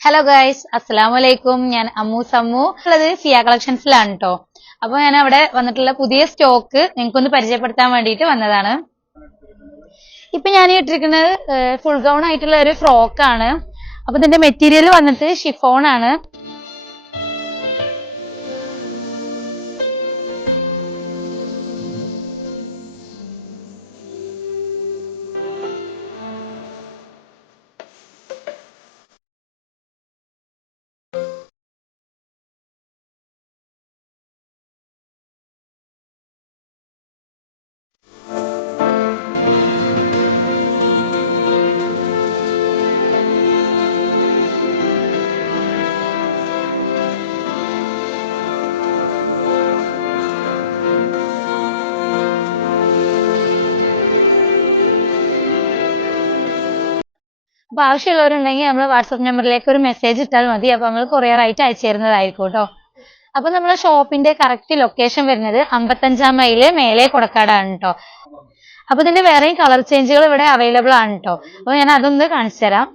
Hello guys, അസ്സലാമലൈക്കും. ഞാൻ അമ്മു സമ്മു ഉള്ളത് സിയ കളക്ഷൻസിലാണ് കേട്ടോ. അപ്പോൾ ഞാൻ അവിടെ വന്നിട്ടുള്ള പുതിയ സ്റ്റോക്ക് നിങ്ങൾക്കൊന്ന് പരിചയപ്പെടുത്താൻ വേണ്ടിയിട്ട് വന്നതാണ്. ഇപ്പൊ ഞാൻ ഇട്ടിരിക്കുന്നത് ഫുൾ ഗൗൺ ആയിട്ടുള്ള ഒരു ഫ്രോക്കാണ്. അപ്പൊ ഇതിന്റെ മെറ്റീരിയൽ വന്നിട്ട് ഷിഫോൺ ആണ്. അപ്പൊ ആവശ്യമുള്ളവരുണ്ടെങ്കിൽ നമ്മൾ വാട്സപ്പ് നമ്പറിലേക്ക് ഒരു മെസ്സേജ് ഇട്ടാൽ മതി. അപ്പൊ നമ്മൾ കൊറിയർ ആയിട്ട് അയച്ചു തരുന്നതായിരിക്കും കേട്ടോ. അപ്പൊ നമ്മളെ ഷോപ്പിന്റെ കറക്റ്റ് ലൊക്കേഷൻ വരുന്നത് 55 മൈല് മേലെ കൊടക്കാടാണ് കേട്ടോ. അപ്പൊ ഇതിന്റെ വേറെയും കളർ ചേഞ്ചുകൾ ഇവിടെ അവൈലബിൾ ആണ് കേട്ടോ. അപ്പൊ ഞാൻ അതൊന്ന് കാണിച്ചു തരാം.